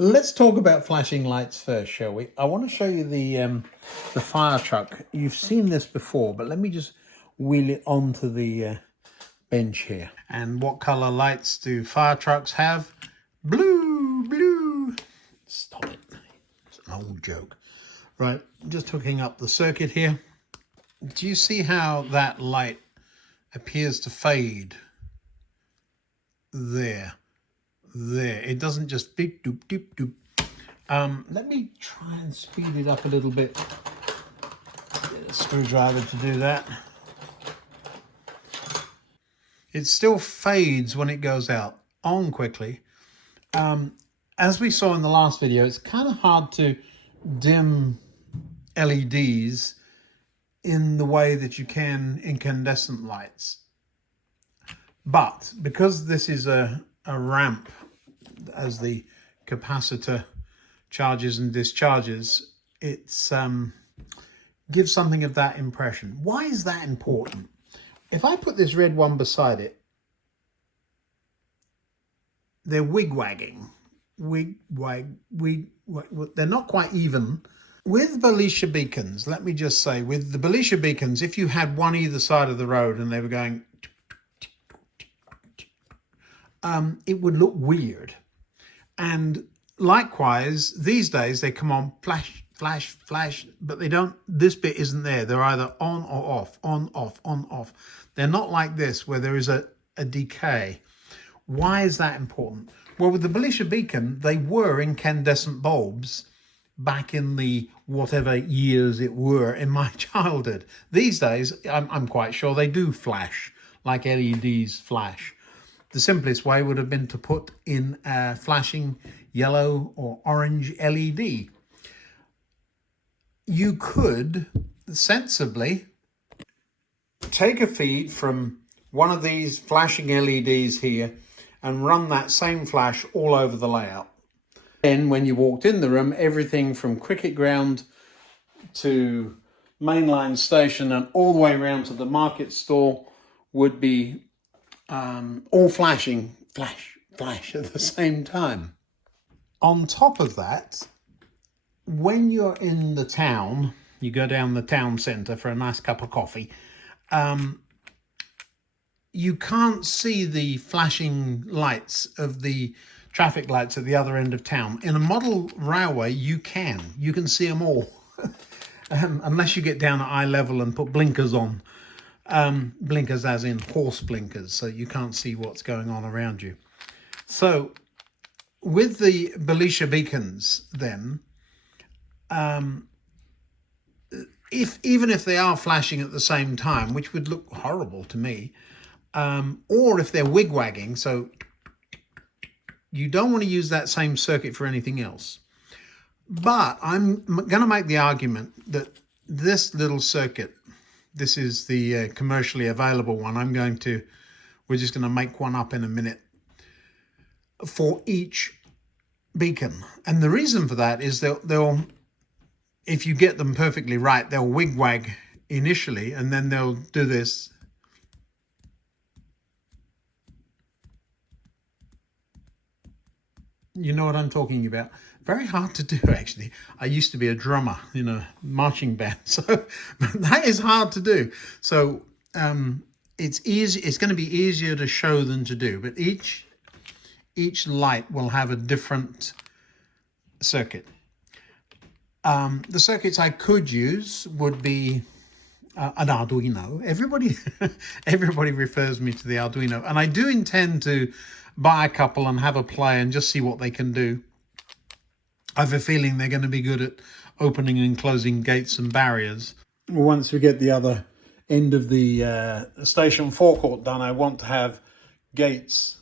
Let's talk about flashing lights first, shall we? I want to show you the fire truck. You've seen this before, but let me just wheel it onto the bench here. And what color lights do fire trucks have? Blue, blue. Stop it. It's an old joke. Right, just hooking up the circuit here. Do you see how that light appears to fade? There. It doesn't just beep, doop, doop, doop. Let me try and speed it up a little bit. Get a screwdriver to do that. It still fades when it goes out on quickly. As we saw in the last video, it's kind of hard to dim LEDs in the way that you can incandescent lights. But because this is a ramp, as the capacitor charges and discharges, it's gives something of that impression. Why is that important? If I put this red one beside it, they're wig-wagging. They're not quite even. With Belisha beacons, let me just say, with the Belisha beacons, if you had one either side of the road and they were going, it would look weird. And likewise, these days they come on flash, flash, flash, but they don't, this bit isn't there. They're either on or off, on, off, on, off. They're not like this where there is a decay. Why is that important? Well, with the Belisha beacon, they were incandescent bulbs back in the whatever years it were in my childhood. These days, I'm quite sure they do flash, like LEDs flash. The simplest way would have been to put in a flashing yellow or orange LED. You could sensibly take a feed from one of these flashing LEDs here and run that same flash all over the layout. Then when you walked in the room, everything from cricket ground to mainline station and all the way around to the market stall would be all flashing, flash, flash at the same time. On top of that, when you're in the town, you go down the town centre for a nice cup of coffee, you can't see the flashing lights of the traffic lights at the other end of town. In a model railway, you can see them all, unless you get down at eye level and put blinkers on. Blinkers as in horse blinkers, so you can't see what's going on around you. So with the Belisha beacons then, even if they are flashing at the same time, which would look horrible to me, or if they're wig-wagging, so you don't want to use that same circuit for anything else. But I'm going to make the argument that this little circuit, this is the commercially available one. We're just going to make one up in a minute for each beacon. And the reason for that is they'll if you get them perfectly right, they'll wig-wag initially, and then they'll do this. You know what I'm talking about. Very hard to do, actually. I used to be a drummer in a marching band, so that is hard to do. So it's easy. It's going to be easier to show than to do. But each light will have a different circuit. The circuits I could use would be an Arduino. Everybody refers me to the Arduino, and I do intend to buy a couple and have a play and just see what they can do. I have a feeling they're going to be good at opening and closing gates and barriers. Once we get the other end of the station forecourt done, I want to have gates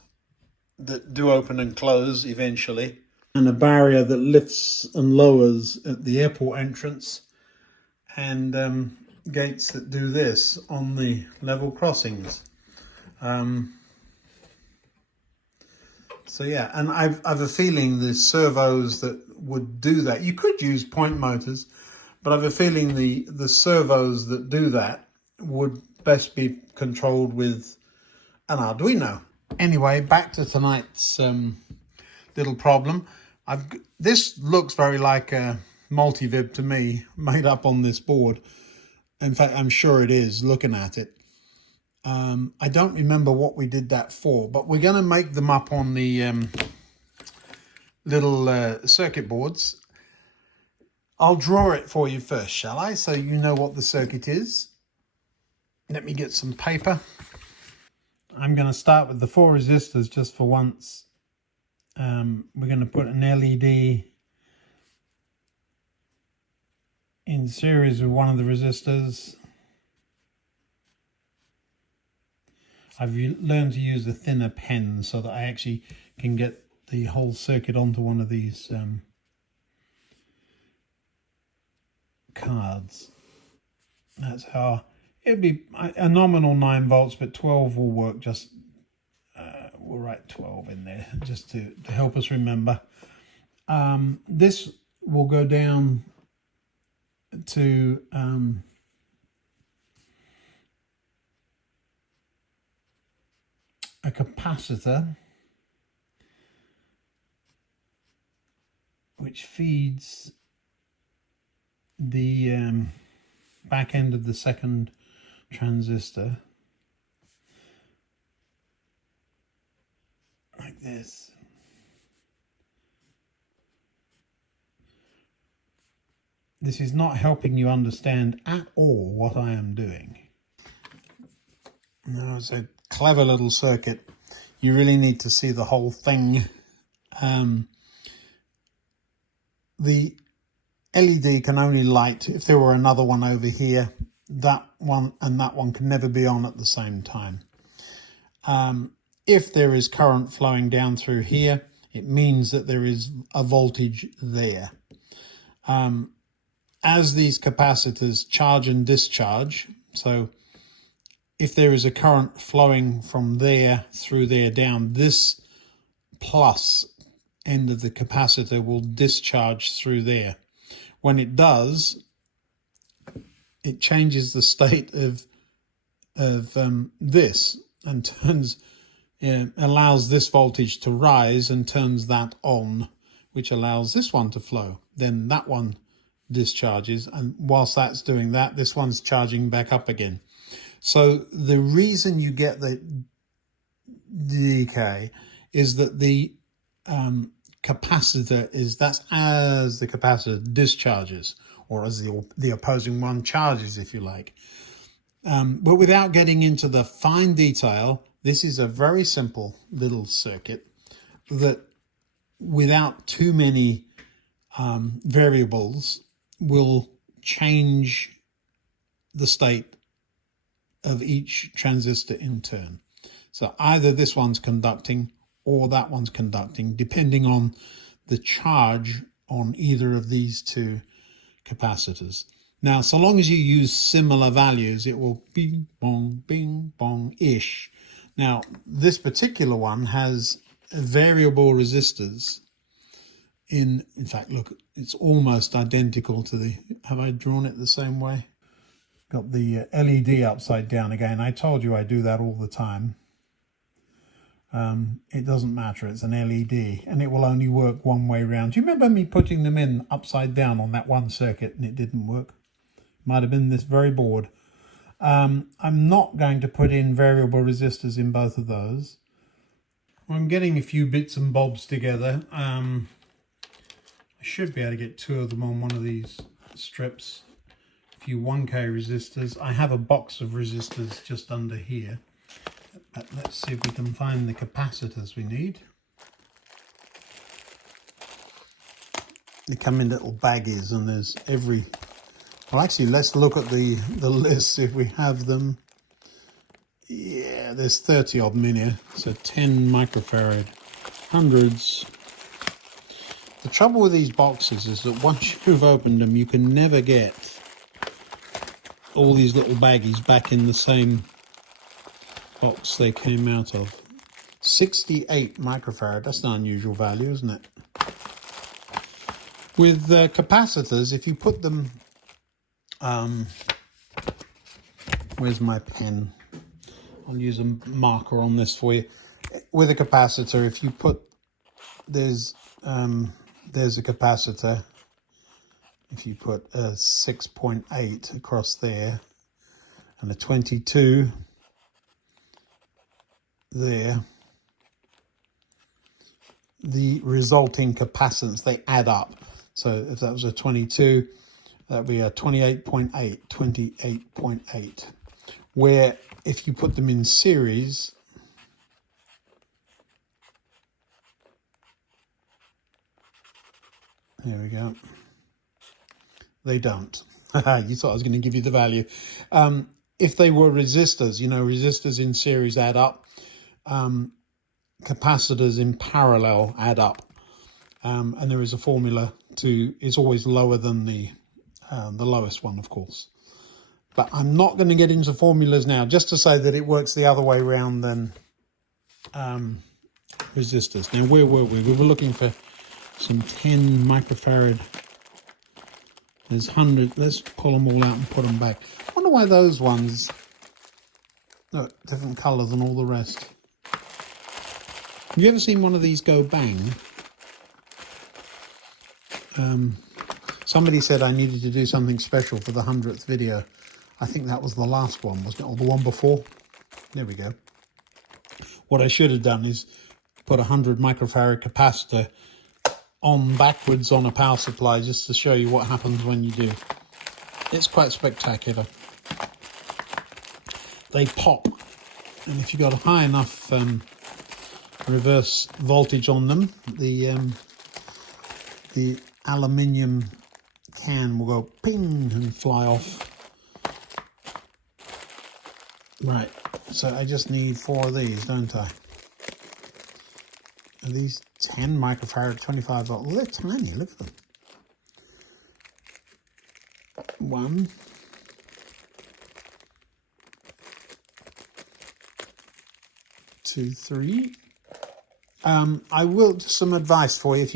that do open and close eventually, and a barrier that lifts and lowers at the airport entrance, and gates that do this on the level crossings. So yeah, and I've a feeling the servos that would do that, you could use point motors, but I've a feeling the servos that do that would best be controlled with an Arduino. Anyway, back to tonight's little problem. This looks very like a multivib to me, made up on this board. In fact, I'm sure it is, looking at it. I don't remember what we did that for, but we're going to make them up on the little circuit boards. I'll draw it for you first, shall I? So you know what the circuit is. Let me get some paper. I'm going to start with the 4 resistors just for once. We're going to put an LED in series with one of the resistors. I've learned to use a thinner pen so that I actually can get the whole circuit onto one of these cards. That's how it'd be a nominal 9 volts, but 12 will work. Just we'll write 12 in there just to help us remember. This will go down to a capacitor which feeds the back end of the second transistor like this. This is not helping you understand at all what I am doing. No, it's a clever little circuit. You really need to see the whole thing. The LED can only light if there were another one over here. That one and that one can never be on at the same time. If there is current flowing down through here, it means that there is a voltage there. As these capacitors charge and discharge, so if there is a current flowing from there through there down, this plus end of the capacitor will discharge through there. When it does, it changes the state of this and turns, allows this voltage to rise and turns that on, which allows this one to flow. Then that one discharges, and whilst that's doing that, this one's charging back up again. So the reason you get the decay is that the capacitor that's as the capacitor discharges, or as the opposing one charges, if you like. But without getting into the fine detail, this is a very simple little circuit that, without too many variables, will change the state of each transistor in turn. So either this one's conducting or that one's conducting, depending on the charge on either of these two capacitors. Now, so long as you use similar values, it will bing bong-ish. Now, this particular one has variable resistors. In fact, look, it's almost identical to the, have I drawn it the same way? Got the LED upside down again. I told you I do that all the time. It doesn't matter, it's an LED, and it will only work one way round. Do you remember me putting them in upside down on that one circuit and it didn't work? Might have been this very board. I'm not going to put in variable resistors in both of those. I'm getting a few bits and bobs together. I should be able to get 2 of them on one of these strips. A few 1K resistors. I have a box of resistors just under here. But let's see if we can find the capacitors we need. They come in little baggies, and there's every... Well, actually, let's look at the list, see if we have them. Yeah, there's 30 of them in here. So 10 microfarad, hundreds. The trouble with these boxes is that once you've opened them, you can never get all these little baggies back in the same box they came out of. 68 microfarad, that's an unusual value, isn't it? With capacitors, if you put them, where's my pen? I'll use a marker on this for you. With a capacitor, if you put, there's there's a capacitor. If you put a 6.8 across there and a 22 there, the resulting capacitance, they add up. So if that was a 22, that would be a 28.8, 28.8. Where if you put them in series, there we go, they don't. You thought I was going to give you the value. If they were resistors, you know, resistors in series add up. Capacitors in parallel add up. And there is a formula to, it's always lower than the lowest one, of course. But I'm not going to get into formulas now, just to say that it works the other way around than resistors. Now, where were we? We were looking for some 10 microfarad. There's 100. Let's pull them all out and put them back. I wonder why those ones look different colour than all the rest. Have you ever seen one of these go bang? Somebody said I needed to do something special for the 100th video. I think that was the last one, wasn't it? Or the one before? There we go. What I should have done is put a 100 microfarad capacitor on backwards on a power supply, just to show you what happens when you do. It's quite spectacular. They pop, and if you've got a high enough reverse voltage on them, the aluminium can will go ping and fly off. Right, so I just need 4 of these, don't I? Are these 10 microfarad, 25 volt? Well, they're tiny, look at them. 1, 2, 3. I will, just some advice for you if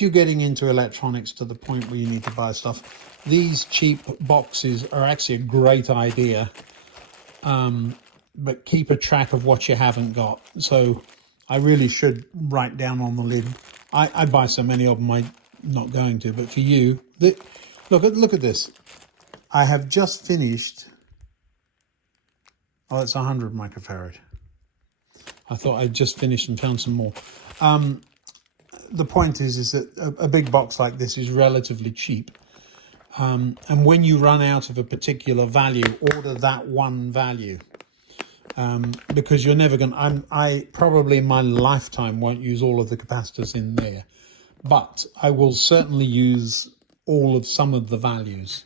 you're getting into electronics to the point where you need to buy stuff. These cheap boxes are actually a great idea, but keep a track of what you haven't got. So I really should write down on the lid. I buy so many of them, I'm not going to, but for you, look at this. I have just finished, oh, it's 100 microfarad. I thought I'd just finished and found some more. The point is that a big box like this is relatively cheap. And when you run out of a particular value, order that one value. Because you're never going to, I probably in my lifetime won't use all of the capacitors in there. But I will certainly use some of the values.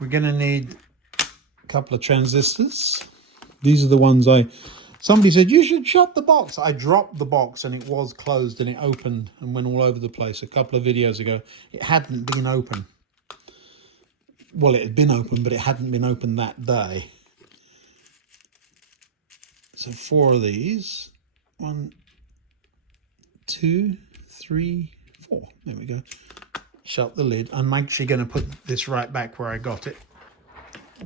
We're going to need a couple of transistors. These are the ones somebody said, you should shut the box. I dropped the box and it was closed and it opened and went all over the place a couple of videos ago. It hadn't been open. Well, it had been open, but it hadn't been open that day. So 4 of these. 1, 2, 3, 4. There we go. Shut the lid. I'm actually going to put this right back where I got it.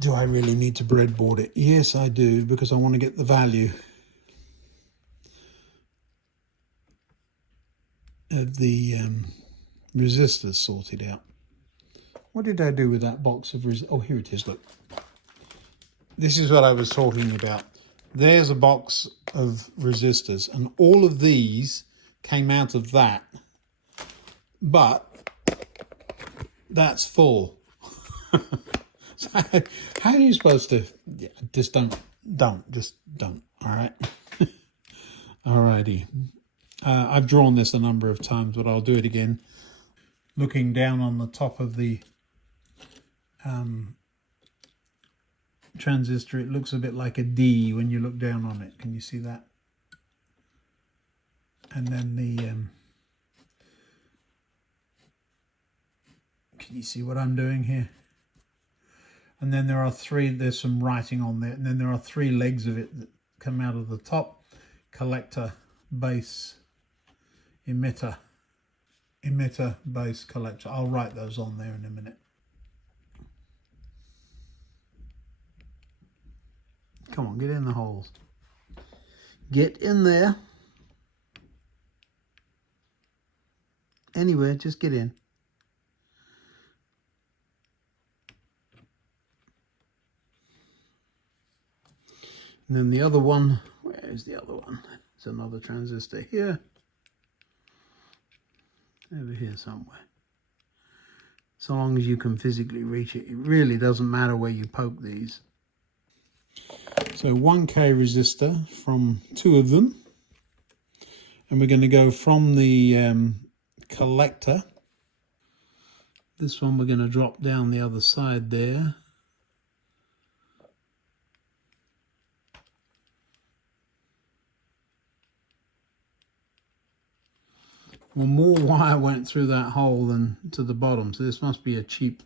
Do I really need to breadboard it? Yes, I do, because I want to get the value of the resistors sorted out. What did I do with that box of resistors? Oh, here it is, look. This is what I was talking about. There's a box of resistors, and all of these came out of that. But that's full. So how are you supposed to? Yeah, just don't. All right. Alrighty. I've drawn this a number of times, but I'll do it again. Looking down on the top of the transistor, it looks a bit like a D when you look down on it. Can you see that? And then can you see what I'm doing here? And then there's some writing on there, and then there are 3 legs of it that come out of the top: collector, base, emitter, base, collector. I'll write those on there in a minute. Come on, get in the holes. Get in there. Anywhere, just get in. And then the other one, where is the other one? There's another transistor here. Over here somewhere. So long as you can physically reach it, it really doesn't matter where you poke these. So 1K resistor from 2 of them. And we're going to go from the collector. This one we're going to drop down the other side there. Well, more wire went through that hole than to the bottom, so this must be a cheap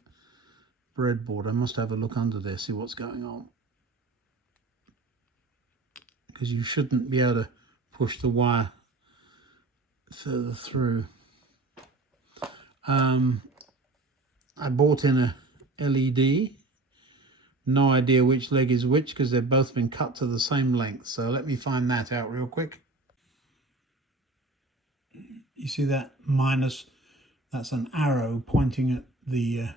breadboard. I must have a look under there, see what's going on. Because you shouldn't be able to push the wire further through. I bought in a LED. No idea which leg is which because they've both been cut to the same length. So let me find that out real quick. You see that minus? That's an arrow pointing at the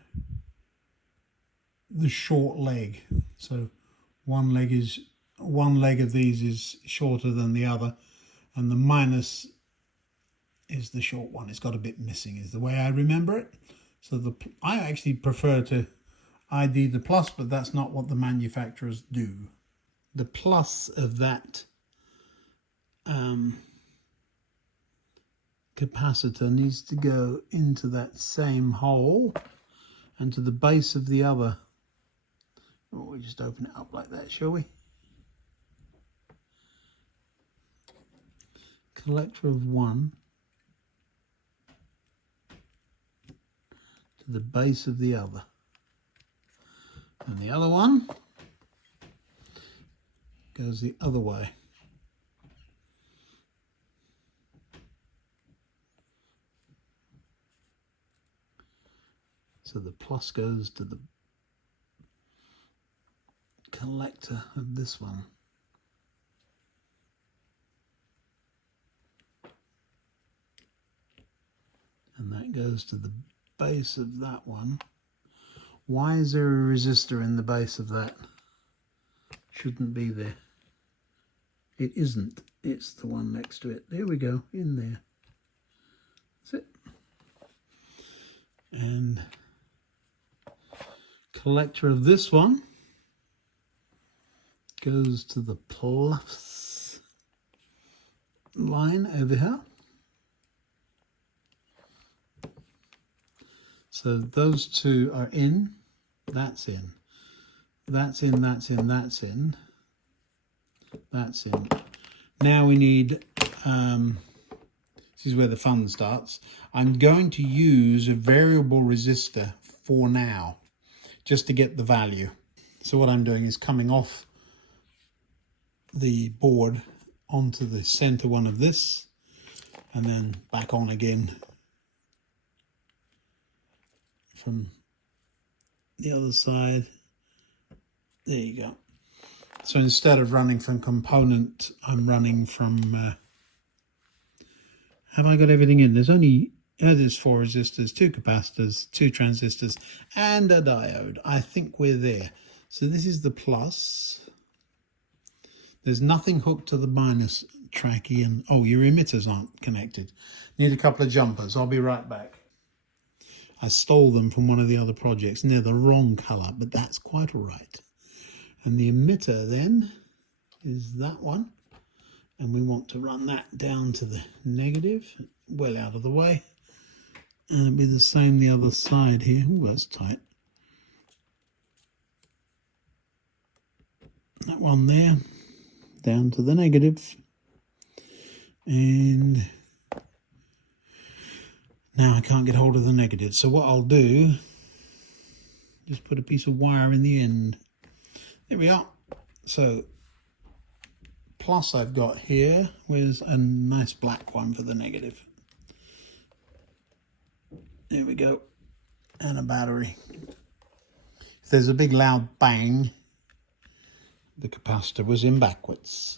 short leg. So one leg of these is shorter than the other, and the minus is the short one. It's got a bit missing, is the way I remember it. So I actually prefer to ID the plus, but that's not what the manufacturers do. The plus of that capacitor needs to go into that same hole and to the base of the other. Oh, we just open it up like that, shall we? Collector of 1 to the base of the other. And the other one goes the other way. So the plus goes to the collector of this one. And that goes to the base of that one. Why is there a resistor in the base of that? Shouldn't be there. It isn't. It's the one next to it. There we go, in there. That's it. And collector of this one goes to the plus line over here. So those two are in, that's in, that's in, that's in, that's in, that's in. Now we need, this is where the fun starts. I'm going to use a variable resistor for now, just to get the value. So what I'm doing is coming off the board onto the center one of this, and then back on again from the other side. There you go. So instead of running from component, I'm running from, have I got everything in? There's 4 resistors, 2 capacitors, 2 transistors, and a diode. I think we're there. So this is the plus. There's nothing hooked to the minus tracky, and oh, your emitters aren't connected. Need a couple of jumpers. I'll be right back. I stole them from one of the other projects, and they're the wrong color, but that's quite all right. And the emitter then is that one, and we want to run that down to the negative, well out of the way. And it'll be the same the other side here. Oh, that's tight. That one there, down to the negative. And now I can't get hold of the negative. So what I'll do, just put a piece of wire in the end. There we are. So plus I've got here with a nice black one for the negative. There we go. And a battery. If there's a big loud bang, the capacitor was in backwards.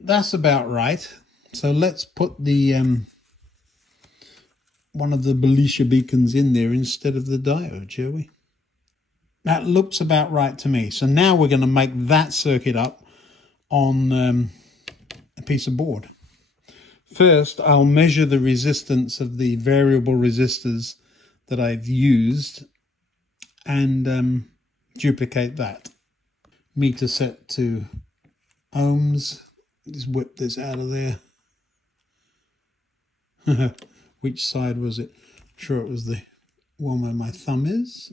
That's about right. So let's put the one of the Belisha beacons in there instead of the diode, shall we? That looks about right to me. So now we're going to make that circuit up on a piece of board. First, I'll measure the resistance of the variable resistors that I've used and duplicate that. Meter set to ohms. Just whip this out of there. Which side was it? I'm sure it was the one where my thumb is.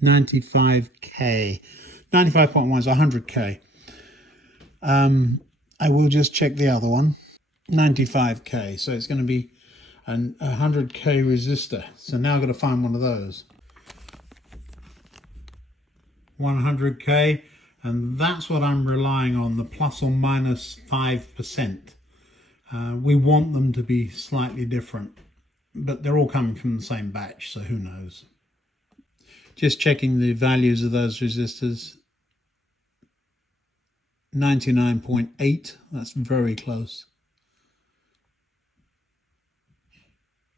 $95K. 95.1 is 100K. I will just check the other one. 95K. So it's going to be a 100K resistor. So now I've got to find one of those. 100K. And that's what I'm relying on, the plus or minus 5%. We want them to be slightly different, but they're all coming from the same batch, so who knows. Just checking the values of those resistors. 99.8, that's very close.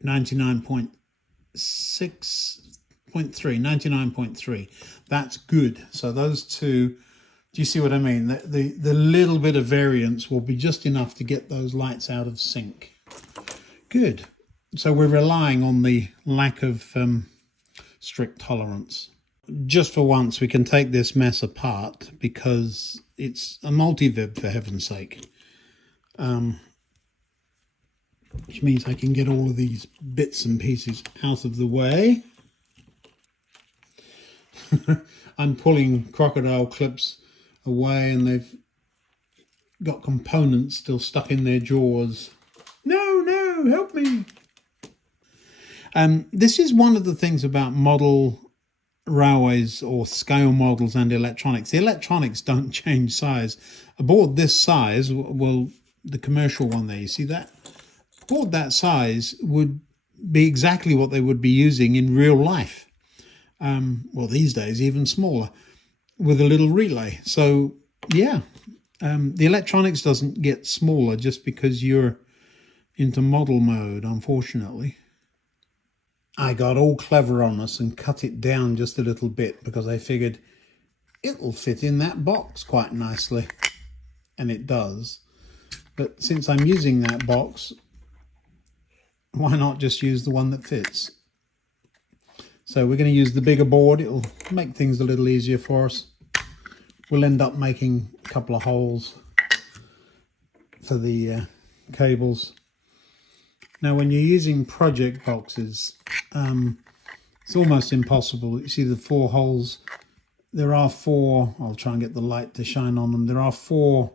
99.3, that's good. So those two, do you see what I mean? The little bit of variance will be just enough to get those lights out of sync. Good. So we're relying on the lack of strict tolerance. Just for once, we can take this mess apart because it's a multivib, for heaven's sake. Which means I can get all of these bits and pieces out of the way. I'm pulling crocodile clips away and they've got components still stuck in their jaws. No, help me. This is one of the things about model railways or scale models and electronics. The electronics don't change size. A board this size, well, the commercial one there, you see that? A board that size would be exactly what they would be using in real life. Well, these days, even smaller, with a little relay. So, yeah, the electronics doesn't get smaller just because you're into model mode, unfortunately. I got all clever on us and cut it down just a little bit because I figured it'll fit in that box quite nicely. And it does. But since I'm using that box, why not just use the one that fits? So we're going to use the bigger board. It'll make things a little easier for us. We'll end up making a couple of holes for the cables. Now, when you're using project boxes, it's almost impossible. You see the 4 holes. There are 4, I'll try and get the light to shine on them. There are 4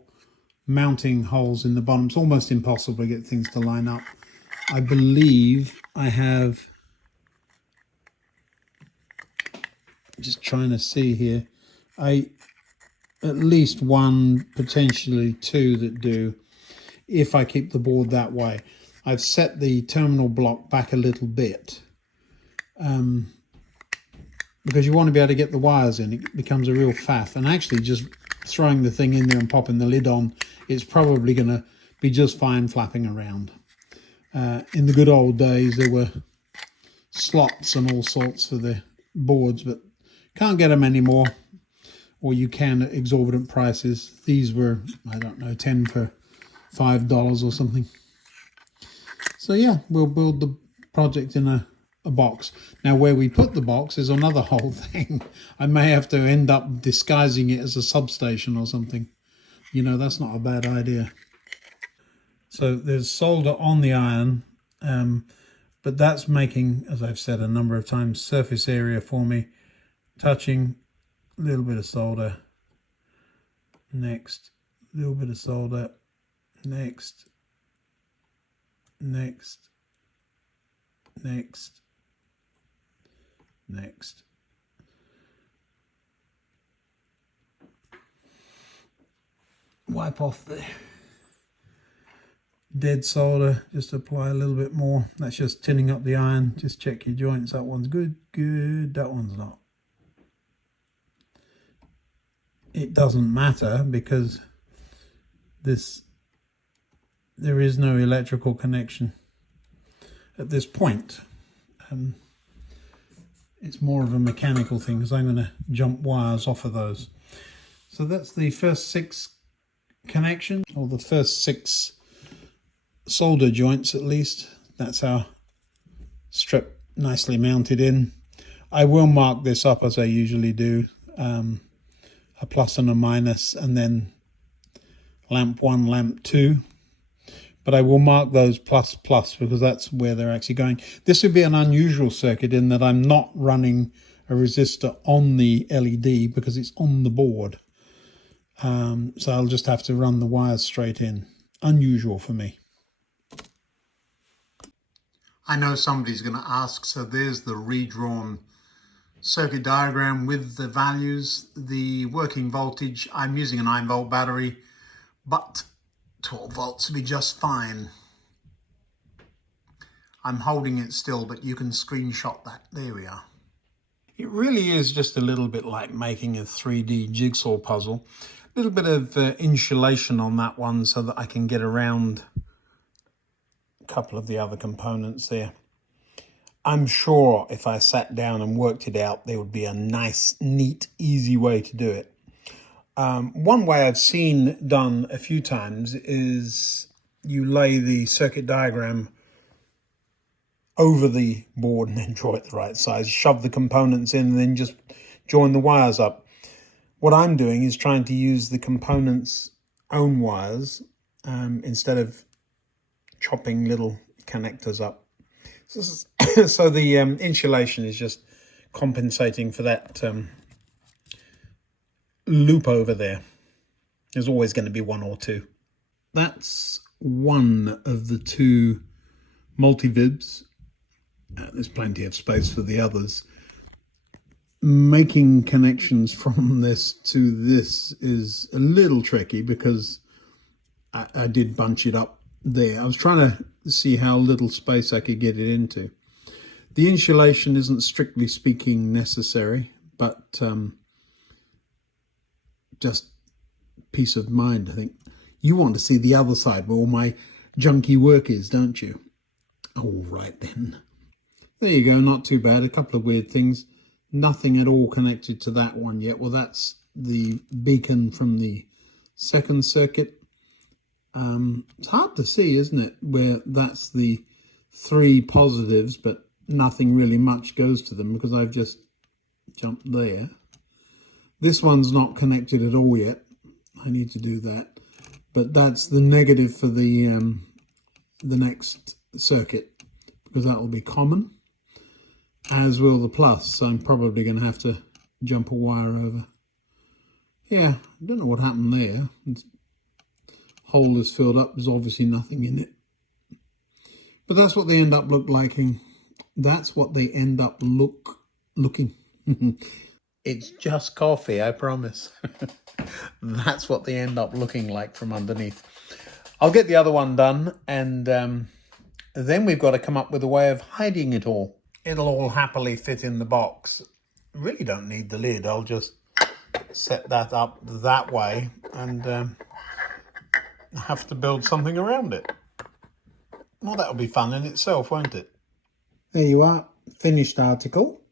mounting holes in the bottom. It's almost impossible to get things to line up. I believe I have, just trying to see here, at least 1, potentially 2 that do, if I keep the board that way. I've set the terminal block back a little bit because you want to be able to get the wires in. It becomes a real faff. And actually just throwing the thing in there and popping the lid on, it's probably going to be just fine flapping around. In the good old days, there were slots and all sorts for the boards, but can't get them anymore, or you can at exorbitant prices. These were, I don't know, 10 for $5 or something. So yeah, we'll build the project in a box. Now where we put the box is another whole thing. I may have to end up disguising it as a substation or something. You know, that's not a bad idea. So there's solder on the iron, but that's making, as I've said a number of times, surface area for me. Touching, a little bit of solder. Next, a little bit of solder. Next. Next. wipe off the dead solder, just apply a little bit more. That's just tinning up the iron. Just check your joints. That one's good, that one's not. It doesn't matter because there is no electrical connection at this point. It's more of a mechanical thing because I'm going to jump wires off of those. So that's the first 6 connections, or the first 6 solder joints at least. That's our strip nicely mounted in. I will mark this up as I usually do, a plus and a minus, and then lamp 1, lamp 2. But I will mark those plus because that's where they're actually going. This would be an unusual circuit in that I'm not running a resistor on the LED because it's on the board. So I'll just have to run the wires straight in. Unusual for me. I know somebody's going to ask, so there's the redrawn circuit diagram with the values. The working voltage, I'm using a 9-volt battery, but 12 volts will be just fine. I'm holding it still, but you can screenshot that. There we are. It really is just a little bit like making a 3D jigsaw puzzle. A little bit of insulation on that one so that I can get around a couple of the other components there. I'm sure if I sat down and worked it out, there would be a nice, neat, easy way to do it. One way I've seen done a few times is you lay the circuit diagram over the board and then draw it the right size, shove the components in and then just join the wires up. What I'm doing is trying to use the components' own wires instead of chopping little connectors up. So the insulation is just compensating for that loop over there. There's always going to be 1 or 2. That's one of the 2 multivibs. There's plenty of space for the others. Making connections from this to this is a little tricky because I did bunch it up there. I was trying to see how little space I could get it into. The insulation isn't strictly speaking necessary, but just peace of mind, I think. You want to see the other side where all my junky work is, don't you? All right then. There you go, not too bad. A couple of weird things. Nothing at all connected to that one yet. Well, that's the beacon from the second circuit. It's hard to see, isn't it, where that's the 3 positives, but nothing really much goes to them because I've just jumped there. This one's not connected at all yet. I need to do that. But that's the negative for the next circuit because that will be common, as will the plus. So I'm probably going to have to jump a wire over. Yeah, I don't know what happened there. The hole is filled up. There's obviously nothing in it. But that's what they end up looking. That's what they end up looking. It's just coffee, I promise. That's what they end up looking like from underneath. I'll get the other one done, and then we've got to come up with a way of hiding it all. It'll all happily fit in the box. Really don't need the lid. I'll just set that up that way and have to build something around it. Well, that'll be fun in itself, won't it? There you are, finished article.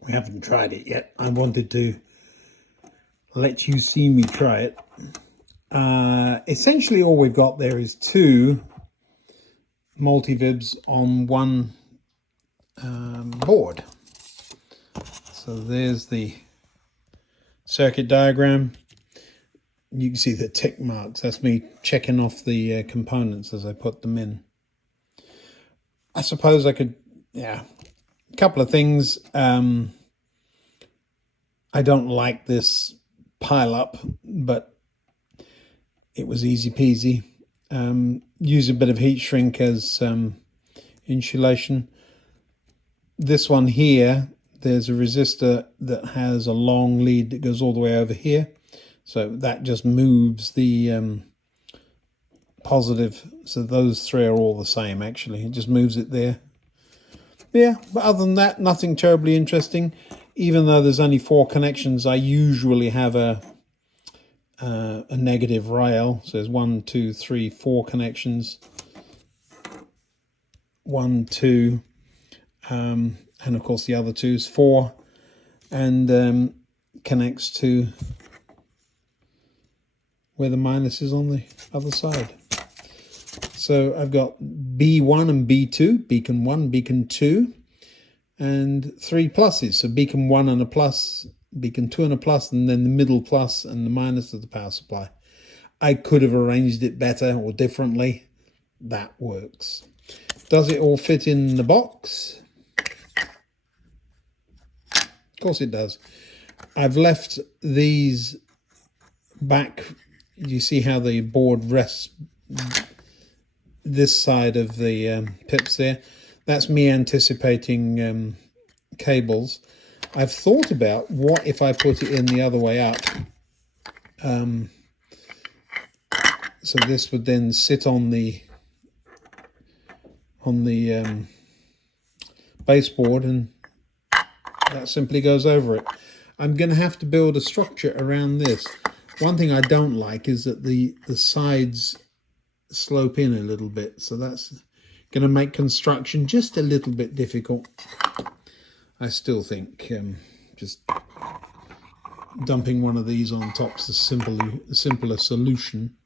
We haven't tried it yet. I wanted to let you see me try it. Essentially all we've got there is 2 multivibs on one board. So there's the circuit diagram. You can see the tick marks. That's me checking off the components as I put them in. I suppose I could, a couple of things. I don't like this pile up, but it was easy peasy. Use a bit of heat shrink as insulation. This one here, there's a resistor that has a long lead that goes all the way over here. So that just moves the positive. So those three are all the same, actually. It just moves it there. Yeah, but other than that, nothing terribly interesting. Even though there's only 4 connections, I usually have a negative rail. So there's 1, 2, 3, 4 connections. 1, 2, and of course the other 2 is 4, and connects to where the minus is on the other side. So I've got B1 and B2, beacon 1, beacon 2, and 3 pluses. So beacon 1 and a plus, beacon 2 and a plus, and then the middle plus and the minus of the power supply. I could have arranged it better or differently. That works. Does it all fit in the box? Of course it does. I've left these back. You see how the board rests this side of the pips there? That's me anticipating cables. I've thought about what if I put it in the other way up. So this would then sit on the baseboard, and that simply goes over it. I'm going to have to build a structure around this. One thing I don't like is that the sides slope in a little bit, so that's going to make construction just a little bit difficult. I still think just dumping one of these on top's the simplest solution,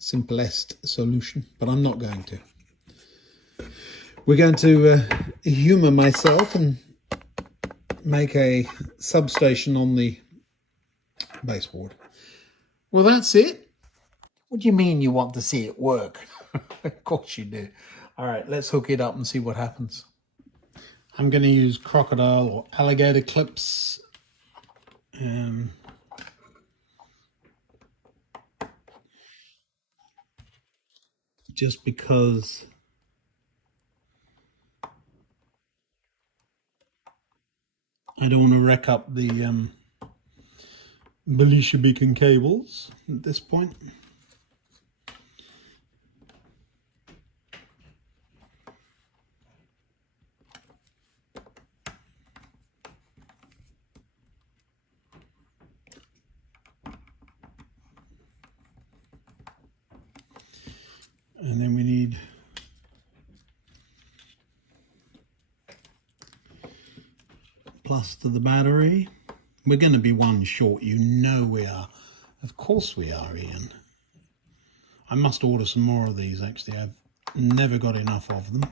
simplest solution, but I'm not going to. We're going to humour myself and make a substation on the baseboard. Well, that's it. What do you mean you want to see it work? Of course you do. All right, let's hook it up and see what happens. I'm going to use crocodile or alligator clips. Just because I don't want to wreck up the Belisha beacon cables at this point. And then we need plus to the battery. We're going to be one short, you know we are. Of course we are, Ian. I must order some more of these, actually. I've never got enough of them.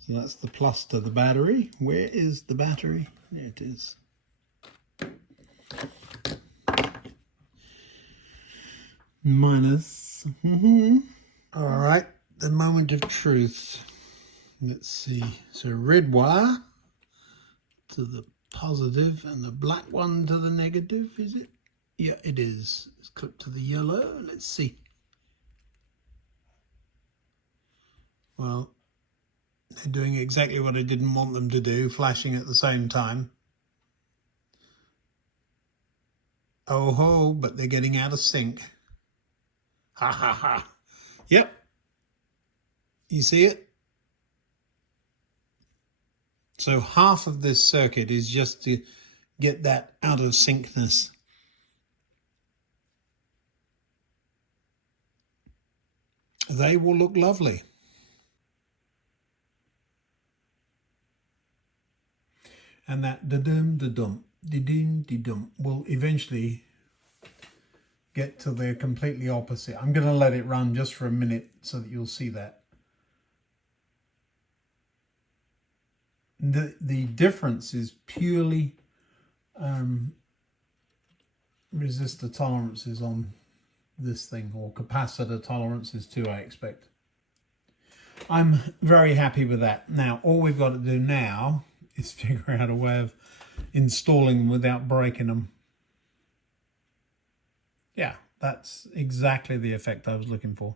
So that's the plus to the battery. Where is the battery? There it is. Minus. All right, the moment of truth. Let's see. So red wire to the positive and the black one to the negative, is it? Yeah, it is. It's clipped to the yellow. Let's see. Well, they're doing exactly what I didn't want them to do, flashing at the same time. Oh ho, but they're getting out of sync. Ha ha ha. Yep. You see it? So half of this circuit is just to get that out of syncness. They will look lovely. And that da-dum, da-dum, da-dum, da-dum will eventually get till they're completely opposite. I'm going to let it run just for a minute so that you'll see that. The difference is purely resistor tolerances on this thing, or capacitor tolerances too, I expect. I'm very happy with that. Now, all we've got to do now is figure out a way of installing them without breaking them. Yeah, that's exactly the effect I was looking for.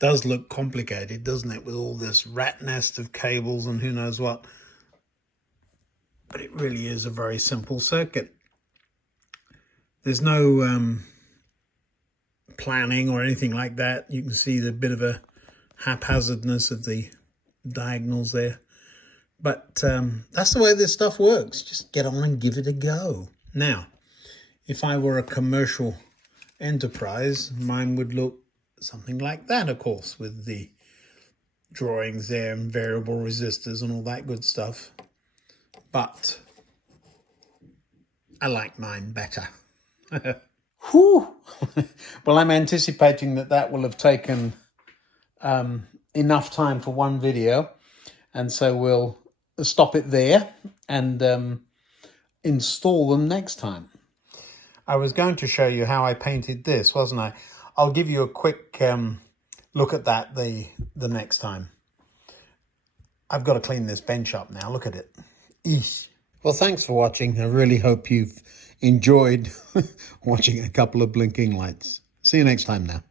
Does look complicated, doesn't it, with all this rat nest of cables and who knows what. But it really is a very simple circuit. There's no planning or anything like that. You can see the bit of a haphazardness of the diagonals there. But that's the way this stuff works. Just get on and give it a go. Now, if I were a commercial enterprise, mine would look something like that, of course, with the drawings there and variable resistors and all that good stuff. But I like mine better. Whew. Well, I'm anticipating that will have taken enough time for one video, and so we'll stop it there and install them next time. I was going to show you how I painted this, wasn't I? I'll give you a quick look at that the next time. I've got to clean this bench up now. Look at it. Eesh. Well, thanks for watching. I really hope you've enjoyed watching a couple of blinking lights. See you next time now.